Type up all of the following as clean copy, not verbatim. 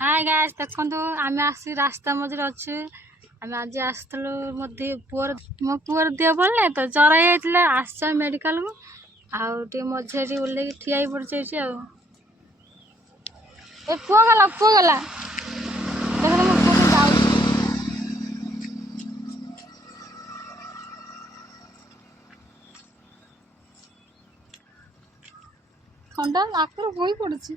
Hi guys देखो आम आसी रास्ता मझे अच्छे आम आज आसलु मो पुअर देह भल ना तो जरा जाइए आस मेडिकल को आगे मझे ओल्ल ठिया पड़ी पुआ गला देख मो पुआ जाऊ ठंडा नाक बोई पड़ी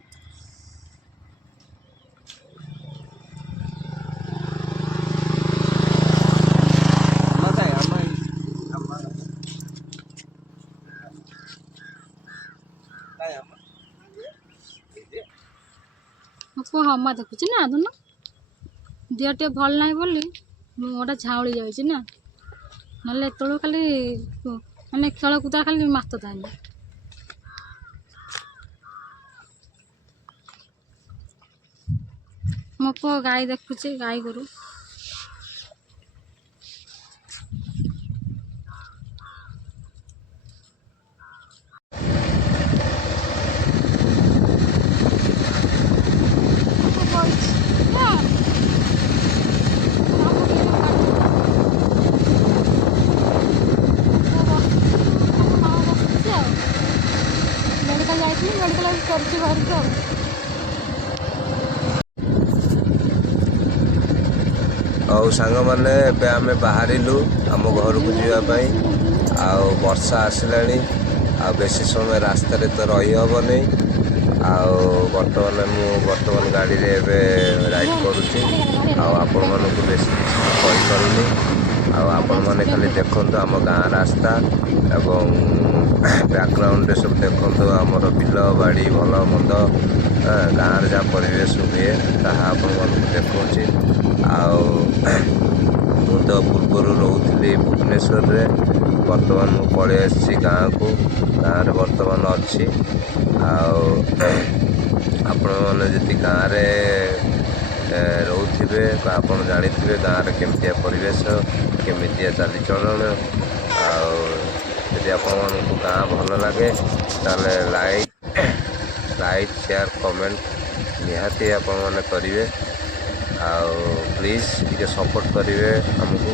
पुआ हमा देखुची ना दुन देह टे भल ना बोली मुटा झाउली जाए ना ना तेणु खाली मैंने खेलकूदा खाली मात था मो पुआ गाई देखुची गाई गोरु ଆଉ ସାଙ୍ଗମାନେ ଏବେ ଆମେ ବାହାରିଲୁ ଆମ ଘରକୁ ଯିବା ପାଇଁ। ଆଉ ବର୍ଷା ଆସିଲାଣି ଆଉ ବେଶୀ ସମୟ ରାସ୍ତାରେ ତ ରହିହେବନି। ଆଉ ବର୍ତ୍ତମାନ ଗାଡ଼ିରେ ଏବେ ରାଇଡ୍ କରୁଛି। ଆଉ ଆପଣମାନଙ୍କୁ ବେଶୀ କିଛି କହିପାରୁନି। ଆଉ ଆପଣମାନେ ଖାଲି ଦେଖନ୍ତୁ ଆମ ଗାଁ ରାସ୍ତା ଏବଂ ବ୍ୟାକଗ୍ରାଉଣ୍ଡରେ ସବୁ ଦେଖନ୍ତୁ ଆମର ବିଲ ବାଡ଼ି ଭଲ ମନ୍ଦ ଗାଁରେ ଯାହା ପରିବେଶ ହୁଏ ତାହା ଆପଣମାନଙ୍କୁ ଦେଖାଉଛି। ଆଉ ମୁଁ ତ ପୂର୍ବରୁ ରହୁଥିଲି ଭୁବନେଶ୍ୱରରେ, ବର୍ତ୍ତମାନ ମୁଁ ପଳେଇ ଆସିଛି ଗାଁକୁ। ଗାଁରେ ବର୍ତ୍ତମାନ ଅଛି। ଆଉ ଆପଣମାନେ ଯଦି ଗାଁରେ ରହୁଥିବେ ବା ଆପଣ ଜାଣିଥିବେ ଗାଁରେ କେମିତିଆ ପରିବେଶ, କେମିତିଆ ଚାଲିଚଳନ। ଆଉ ଯଦି ଆପଣମାନଙ୍କୁ ଗାଁ ଭଲ ଲାଗେ ତାହେଲେ ଲାଇକ୍ ସେୟାର କମେଣ୍ଟ ନିହାତି ଆପଣମାନେ କରିବେ। ଆଉ ପ୍ଲିଜ୍ ଟିକେ ସପୋର୍ଟ କରିବେ ଆମକୁ।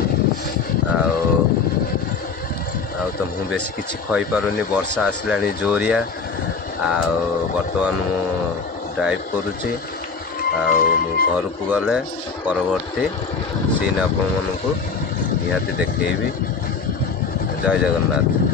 ଆଉ ତ ମୁଁ ବେଶୀ କିଛି କହିପାରୁନି, ବର୍ଷା ଆସିଲାଣି ଜୋରିଆ। ଆଉ ବର୍ତ୍ତମାନ ମୁଁ ଡ୍ରାଇଭ୍ କରୁଛି। ଆଉ ମୁଁ ଘରକୁ ଗଲେ ପରବର୍ତ୍ତୀ ସିନ୍ ଆପଣମାନଙ୍କୁ ନିହାତି ଦେଖେଇବି। ଜୟ ଜଗନ୍ନାଥ।